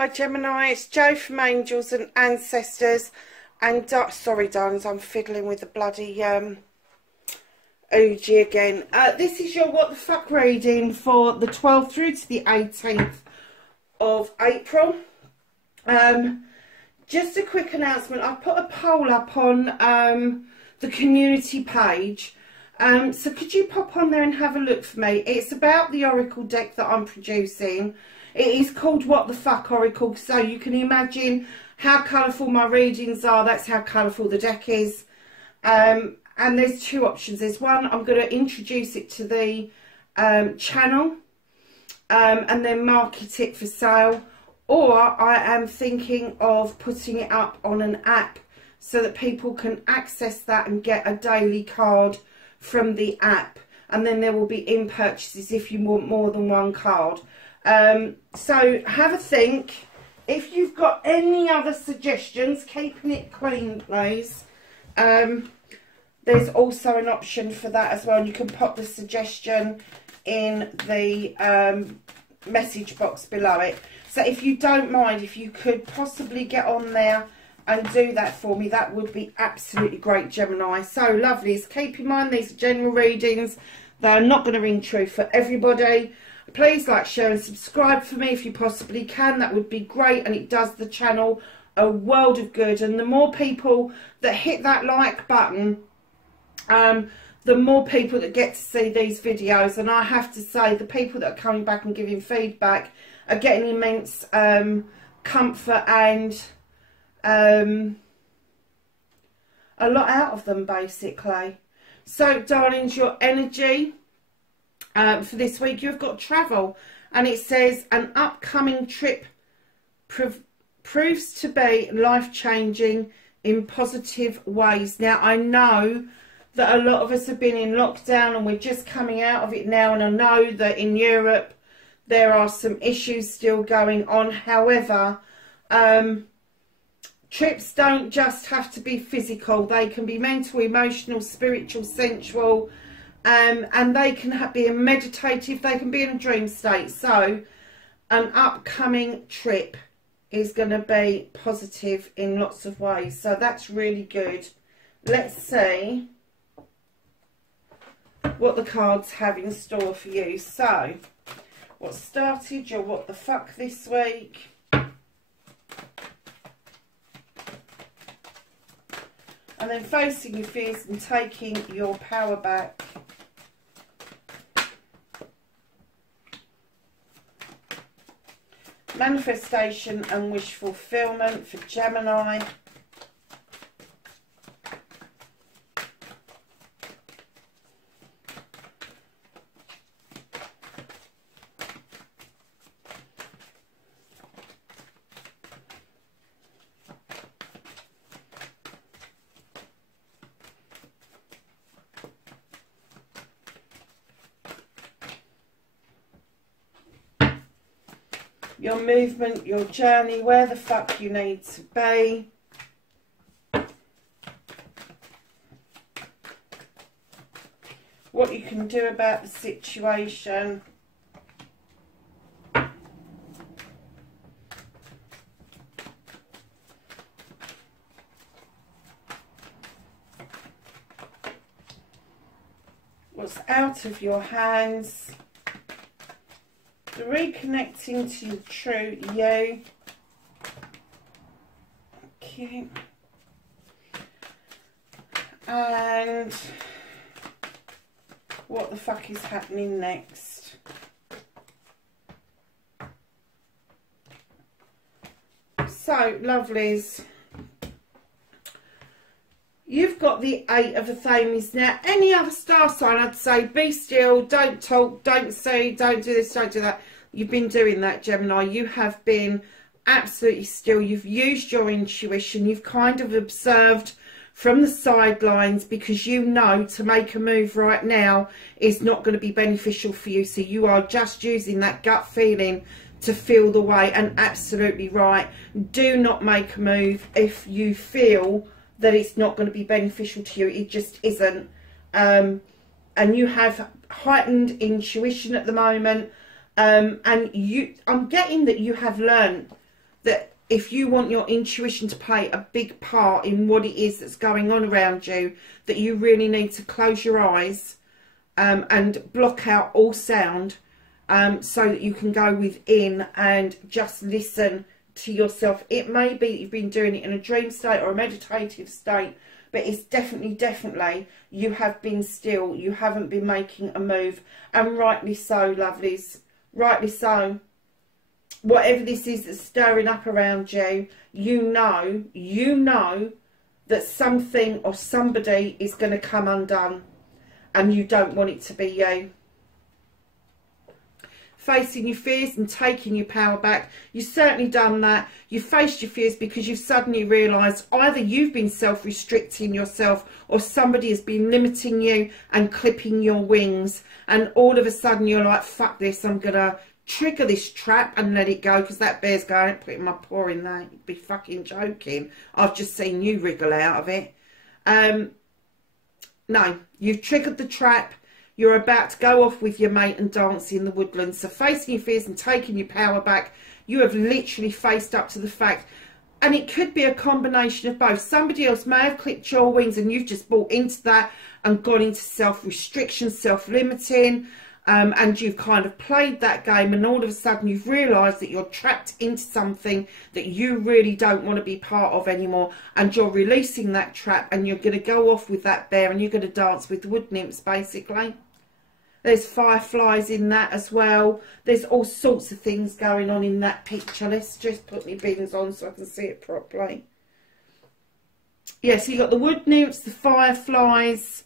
Hi Gemini, it's Jo from Angels and Ancestors, and sorry darlings, I'm fiddling with the bloody Ouija again. This is your what the fuck reading for the 12th through to the 18th of April. Just a quick announcement, I've put a poll up on the community page, so could you pop on there and have a look for me. It's about the Oracle deck that I'm producing. It is called What the Fuck Oracle, so you can imagine how colourful my readings are. That's how colourful the deck is. And there's two options. There's one, I'm going to introduce it to the channel and then market it for sale. Or I am thinking of putting it up on an app so that people can access that and get a daily card from the app. And then there will be in purchases if you want more than one card. So have a think. If you've got any other suggestions, keeping it clean please, there's also an option for that as well. You can pop the suggestion in the message box below it. So if you don't mind, if you could possibly get on there and do that for me, that would be absolutely great, Gemini. So lovelies, keep in mind these are general readings. They're not going to ring true for everybody. Please like, share and subscribe for me if you possibly can. That would be great, and it does the channel a world of good. And the more people that hit that like button, the more people that get to see these videos. And I have to say, the people that are coming back and giving feedback are getting immense comfort and a lot out of them, basically. So darlings, your energy for this week, you've got travel, and it says an upcoming trip proves to be life-changing in positive ways. Now I know that a lot of us have been in lockdown and we're just coming out of it now, and I know that in Europe there are some issues still going on. However, trips don't just have to be physical. They can be mental, emotional, spiritual, sensual, and they can be meditative. They can be in a dream state. So an upcoming trip is going to be positive in lots of ways. So that's really good. Let's see what the cards have in store for you. So what started your what the fuck this week? And then facing your fears and taking your power back. Manifestation and wish fulfillment for Gemini. Your movement, your journey, where the fuck you need to be. What you can do about the situation. What's out of your hands. Reconnecting to your true you. Okay. And what the fuck is happening next? So, lovelies, you've got the 8 of Athames. Now, any other star sign, I'd say be still, don't talk, don't say, don't do this, don't do that. You've been doing that, Gemini. You have been absolutely still. You've used your intuition. You've kind of observed from the sidelines, because you know to make a move right now is not going to be beneficial for you. So you are just using that gut feeling to feel the way. And absolutely right. Do not make a move if you feel that it's not going to be beneficial to you. It just isn't. And you have heightened intuition at the moment. And I'm getting that you have learned that if you want your intuition to play a big part in what it is that's going on around you, that you really need to close your eyes and block out all sound, so that you can go within and just listen to yourself. It may be that you've been doing it in a dream state or a meditative state, but it's definitely you have been still. You haven't been making a move, and rightly so, lovelies, rightly so. Whatever this is that's stirring up around you, you know that something or somebody is going to come undone, and you don't want it to be you. Facing your fears and taking your power back. You've certainly done that. You've faced your fears because you've suddenly realised either you've been self-restricting yourself or somebody has been limiting you and clipping your wings. And all of a sudden you're like, fuck this, I'm going to trigger this trap and let it go, because that bear's going, putting my paw in there. You'd be fucking joking. I've just seen you wriggle out of it. No, you've triggered the trap. You're about to go off with your mate and dance in the woodlands. So facing your fears and taking your power back, you have literally faced up to the fact, and it could be a combination of both. Somebody else may have clipped your wings and you've just bought into that and gone into self-restriction, self-limiting, and you've kind of played that game, and all of a sudden you've realised that you're trapped into something that you really don't want to be part of anymore, and you're releasing that trap, and you're going to go off with that bear and you're going to dance with the wood nymphs, basically. There's fireflies in that as well. There's all sorts of things going on in that picture. Let's just put my bins on so I can see it properly. Yeah, so you've got the wood nymphs, the fireflies.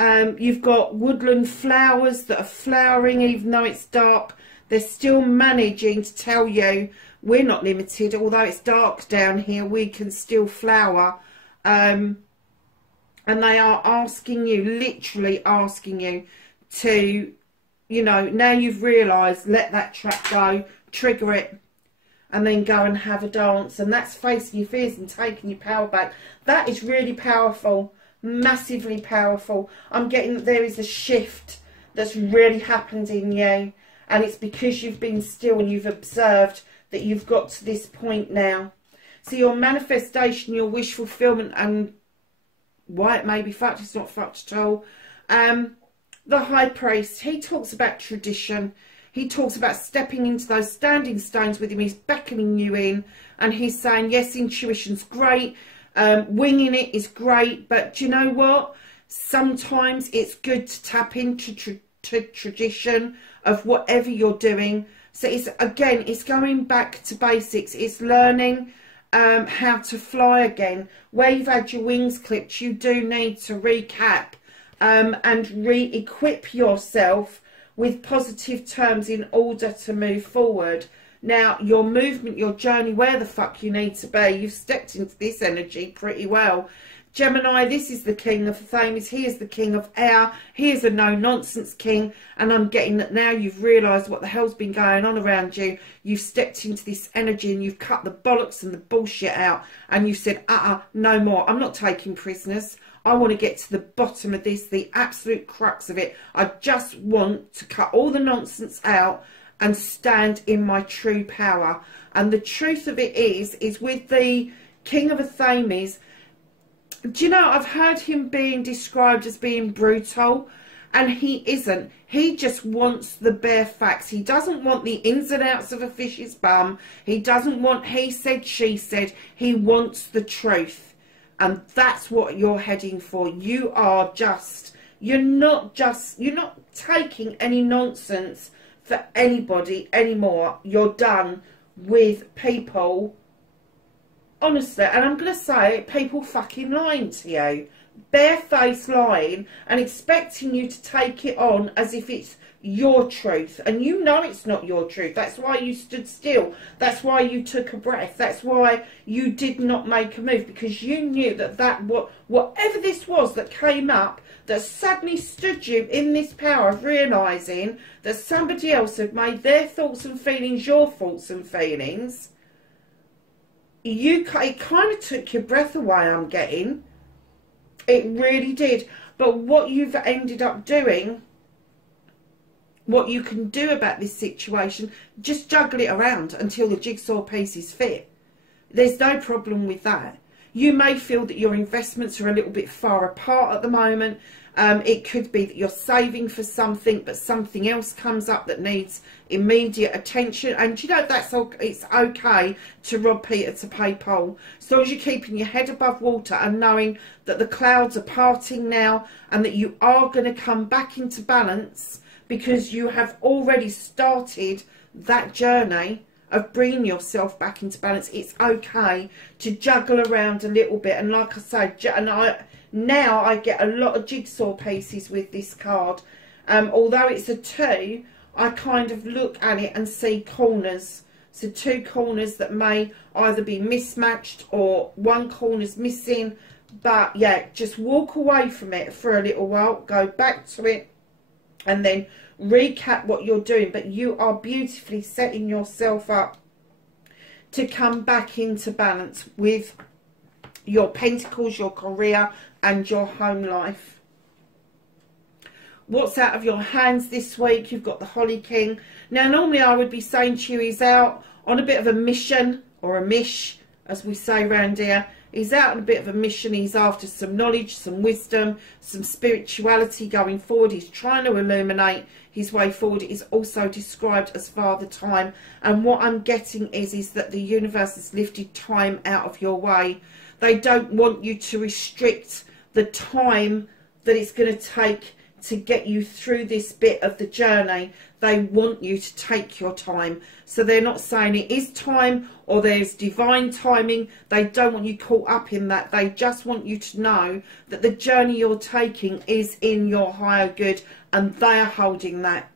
You've got woodland flowers that are flowering even though it's dark. They're still managing to tell you, we're not limited. Although it's dark down here, we can still flower. And they are asking you, literally asking you, to, you know, now you've realised, let that trap go, trigger it, and then go and have a dance. And that's facing your fears and taking your power back. That is really powerful, massively powerful. I'm getting that there is a shift that's really happened in you, and it's because you've been still and you've observed that you've got to this point now. So your manifestation, your wish fulfillment, and why it may be fucked, it's not fucked at all. The High Priest, he talks about tradition. He talks about stepping into those standing stones with him. He's beckoning you in, and he's saying, yes, intuition's great. Winging it is great, but do you know what? Sometimes it's good to tap into tradition of whatever you're doing. So it's, again, it's going back to basics. It's learning how to fly again. Where you've had your wings clipped, you do need to recap and re-equip yourself with positive terms in order to move forward. Now, your movement, your journey, where the fuck you need to be, you've stepped into this energy pretty well. Gemini, this is the king of Thames. He is the king of air. He is a no-nonsense king. And I'm getting that now you've realised what the hell's been going on around you. You've stepped into this energy and you've cut the bollocks and the bullshit out. And you've said, no more. I'm not taking prisoners. I want to get to the bottom of this, the absolute crux of it. I just want to cut all the nonsense out and stand in my true power. And the truth of it is with the king of Athames, do you know, I've heard him being described as being brutal, and he isn't. He just wants the bare facts. He doesn't want the ins and outs of a fish's bum. He doesn't want he said, she said. He wants the truth. And that's what you're heading for. You are just, you're not taking any nonsense for anybody anymore. You're done with people, honestly, and I'm going to say it, people fucking lying to you. Barefaced lying and expecting you to take it on as if it's your truth, and you know it's not your truth. That's why you stood still. That's why you took a breath. That's why you did not make a move, because you knew that whatever this was that came up, that suddenly stood you in this power of realising that somebody else had made their thoughts and feelings your thoughts and feelings. It kind of took your breath away, I'm getting. It really did. But what you've ended up doing what you can do about this situation, just juggle it around until the jigsaw pieces fit. There's no problem with that. You may feel that your investments are a little bit far apart at the moment. It could be that you're saving for something, but something else comes up that needs immediate attention. And you know, it's okay to rob Peter to pay Paul. As long as you're keeping your head above water and knowing that the clouds are parting now and that you are going to come back into balance, because you have already started that journey of bringing yourself back into balance. It's okay to juggle around a little bit. And like I say, now I get a lot of jigsaw pieces with this card. Although it's a 2, I kind of look at it and see corners. So 2 corners that may either be mismatched or one corner's missing. But yeah, just walk away from it for a little while, go back to it, and then recap what you're doing. But you are beautifully setting yourself up to come back into balance with your pentacles, your career and your home life. What's out of your hands this week? You've got the Holly King. Now normally I would be saying to you he's out on a bit of a mission, or a mish as we say around here. He's out on a bit of a mission. He's after some knowledge, some wisdom, some spirituality going forward. He's trying to illuminate his way forward. It is also described as Father Time. And what I'm getting is that the universe has lifted time out of your way. They don't want you to restrict the time that it's going to take to get you through this bit of the journey. They want you to take your time. So they're not saying it is time or there's divine timing. They don't want you caught up in that. They just want you to know that the journey you're taking is in your higher good, and they are holding that.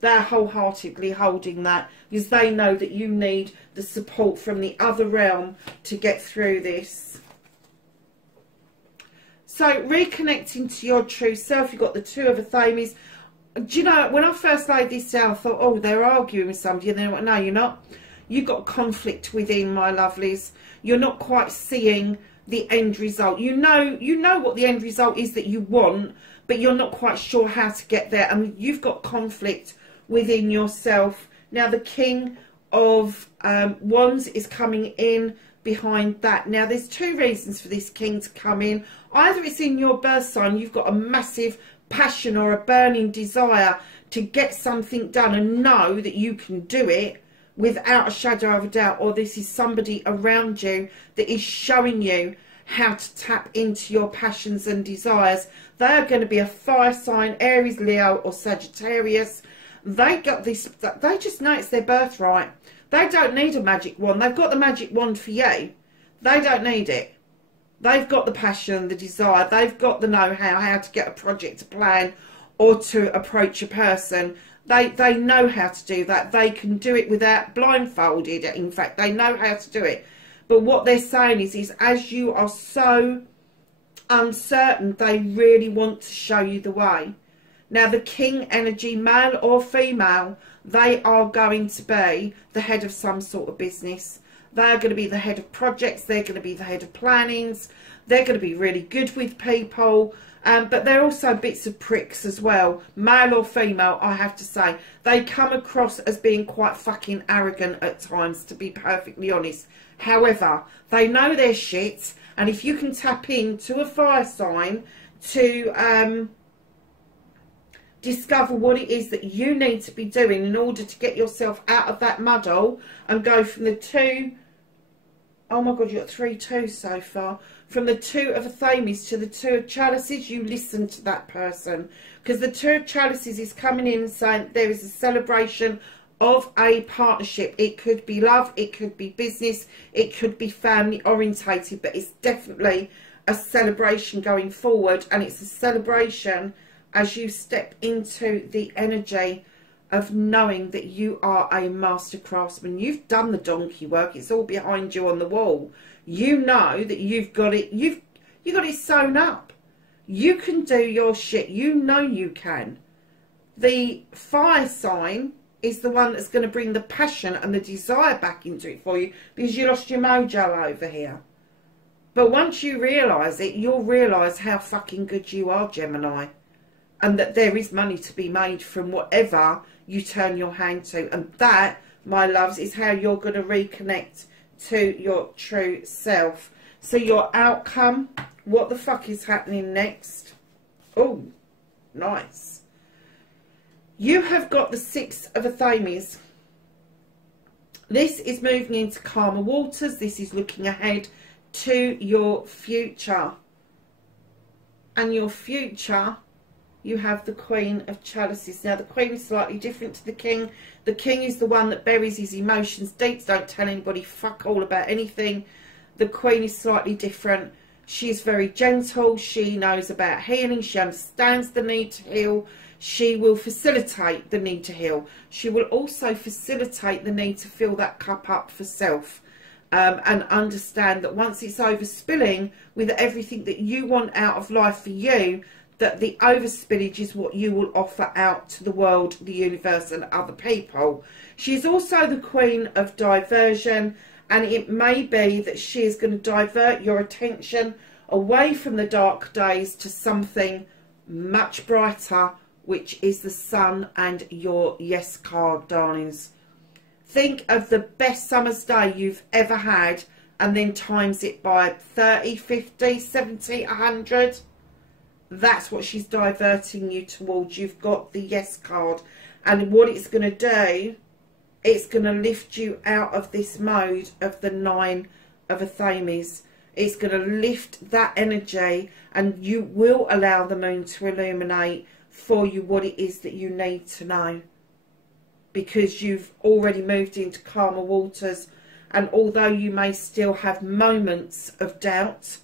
They're wholeheartedly holding that, because they know that you need the support from the other realm to get through this. So reconnecting to your true self, you've got the 2 of Athames. Do you know, when I first laid this out, I thought, oh, they're arguing with somebody. And then I went, no, you're not. You've got conflict within, my lovelies. You're not quite seeing the end result. You know what the end result is that you want, but you're not quite sure how to get there. And you've got conflict within yourself. Now, the King of Wands is coming in behind that. Now, there's 2 reasons for this King to come in. Either it's in your birth sign, you've got a massive passion or a burning desire to get something done and know that you can do it without a shadow of a doubt, or this is somebody around you that is showing you how to tap into your passions and desires. They are going to be a fire sign, Aries, Leo or Sagittarius. They got this, they just know it's their birthright. They don't need a magic wand. They've got the magic wand for you. They don't need it. They've got the passion, the desire. They've got the know-how, how to get a project to plan or to approach a person. They know how to do that. They can do it without blindfolded. In fact, they know how to do it. But what they're saying is as you are so uncertain, they really want to show you the way. Now, the King energy, male or female, they are going to be the head of some sort of business. They're going to be the head of projects. They're going to be the head of plannings. They're going to be really good with people. But they're also bits of pricks as well. Male or female, I have to say. They come across as being quite fucking arrogant at times, to be perfectly honest. However, they know their shit. And if you can tap into a fire sign to discover what it is that you need to be doing in order to get yourself out of that muddle and go from the 2... Oh my God, you've got 3 2s so far. From the 2 of Athames to the 2 of Chalices, you listen to that person. Because the 2 of Chalices is coming in and saying there is a celebration of a partnership. It could be love, it could be business, it could be family orientated, but it's definitely a celebration going forward. And it's a celebration as you step into the energy of knowing that you are a master craftsman. You've done the donkey work. It's all behind you on the wall. You know that you've got it. You've got it sewn up. You can do your shit. You know you can. The fire sign is the one that's going to bring the passion and the desire back into it for you, because you lost your mojo over here. But once you realise it, you'll realise how fucking good you are, Gemini. and that there is money to be made from whatever you turn your hand to. And that, my loves, is how you're going to reconnect to your true self. So your outcome, what the fuck is happening next? Oh, nice. You have got the Six of Athames. This is moving into calmer waters. This is looking ahead to your future. And your future, you have the Queen of Chalices. Now, the Queen is slightly different to the King. The King is the one that buries his emotions deep, don't tell anybody fuck all about anything. The Queen is slightly different. She is very gentle. She knows about healing. She understands the need to heal. She will facilitate the need to heal. She will also facilitate the need to fill that cup up for self. And understand that once it's overspilling with everything that you want out of life for you, that the overspillage is what you will offer out to the world, the universe and other people. She is also the Queen of Diversion, and it may be that she is going to divert your attention away from the dark days to something much brighter, which is the Sun and your Yes card, darlings. Think of the best summer's day you've ever had and then times it by 30, 50, 70, 100. That's what she's diverting you towards. You've got the Yes card. And what it's going to do, it's going to lift you out of this mode of the Nine of Athames. It's going to lift that energy, and you will allow the moon to illuminate for you what it is that you need to know. Because you've already moved into calmer waters, and although you may still have moments of doubt,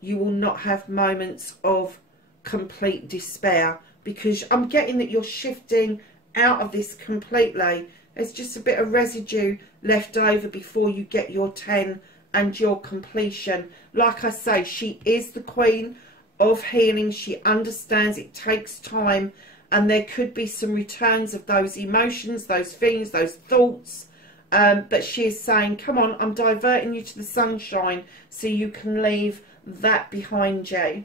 you will not have moments of complete despair, because I'm getting that you're shifting out of this completely. There's just a bit of residue left over before you get your 10 and your completion. Like I say, she is the Queen of Healing. She understands it takes time, and there could be some returns of those emotions, those feelings, those thoughts. But she is saying, come on, I'm diverting you to the sunshine so you can leave that behind you.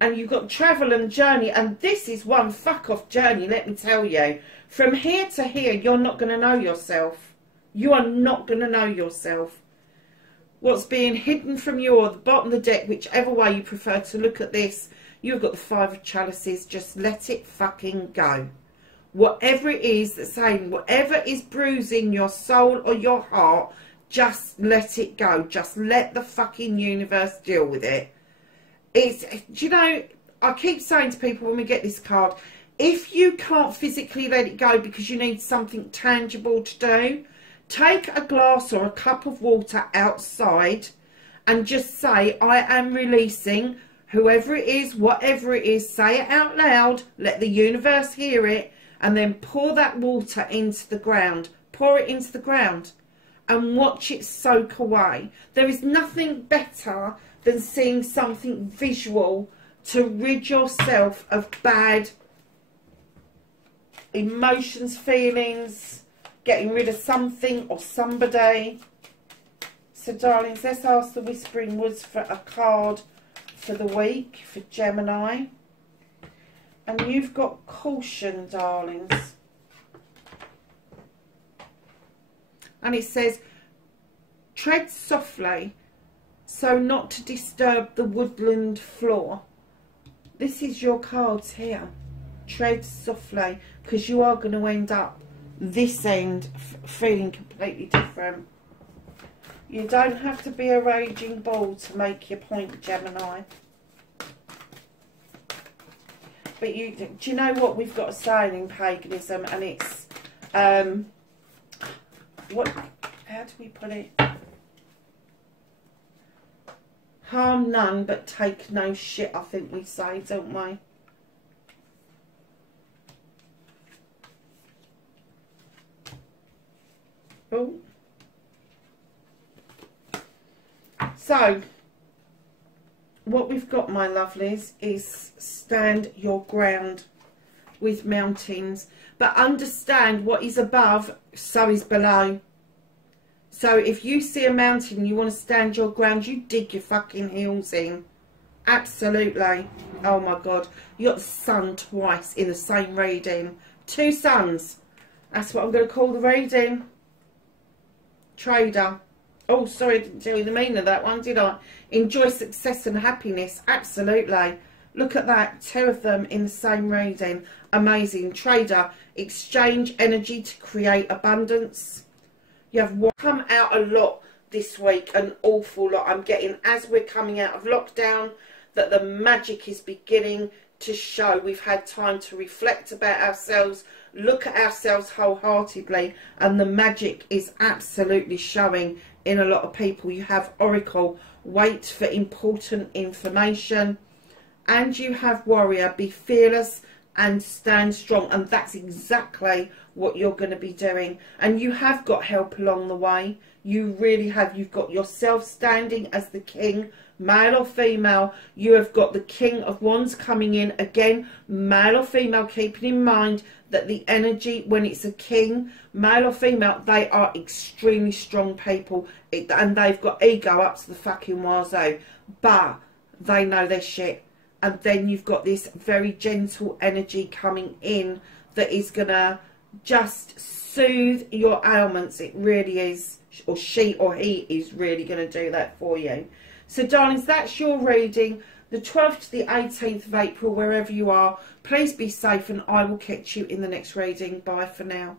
And you've got travel and journey, and this is one fuck off journey, let me tell you. From here to here, you're not going to know yourself. You are not going to know yourself. What's being hidden from you, or the bottom of the deck, whichever way you prefer to look at this, you've got the Five of Chalices. Just let it fucking go. Whatever it is that's saying, whatever is bruising your soul or your heart, just let it go. Just let the fucking universe deal with it. It's, do you know, I keep saying to people when we get this card, if you can't physically let it go because you need something tangible to do, take a glass or a cup of water outside and just say, I am releasing whoever it is, whatever it is. Say it out loud, let the universe hear it, and then pour that water into the ground. Pour it into the ground and watch it soak away. There is nothing better than seeing something visual to rid yourself of bad emotions, feelings, getting rid of something or somebody. So darlings, let's ask the Whispering Woods for a card for the week for Gemini. And you've got caution, darlings. And it says, tread softly so not to disturb the woodland floor. This is your cards here. Tread softly, because you are going to end up this end feeling completely different. You don't have to be a raging bull to make your point, Gemini. But you, do you know what we've got a saying in paganism, and it's what? How do we put it? Harm none, but take no shit. I think we say, don't we? Oh. So, what we've got, my lovelies, is stand your ground with mountains. But understand what is above, so is below. So if you see a mountain and you want to stand your ground, you dig your fucking heels in. Absolutely. Oh my God. You got the sun twice in the same reading. 2 suns. That's what I'm going to call the reading. Trader. Oh, sorry, I didn't tell you the meaning of that one, did I? Enjoy success and happiness. Absolutely. Look at that. 2 of them in the same reading. Amazing. Trader. Exchange energy to create abundance. You have come out a lot this week. An awful lot. I'm getting, as we're coming out of lockdown, that the magic is beginning to show. We've had time to reflect about ourselves, look at ourselves wholeheartedly, and the magic is absolutely showing in a lot of people. You have Oracle, wait for important information, and you have Warrior, be fearless and stand strong, and that's exactly what you're going to be doing. And you have got help along the way. You really have. You've got yourself standing as the king, male or female. You have got the King of Wands coming in again, male or female, keeping in mind that the energy when it's a king, male or female, they are extremely strong people, and they've got ego up to the fucking wazoo, but they know their shit. And then you've got this very gentle energy coming in that is gonna just soothe your ailments. It really is, or she or he is really going to do that for you. So darlings, that's your reading, the 12th to the 18th of April, wherever you are. Please be safe, and I will catch you in the next reading. Bye for now.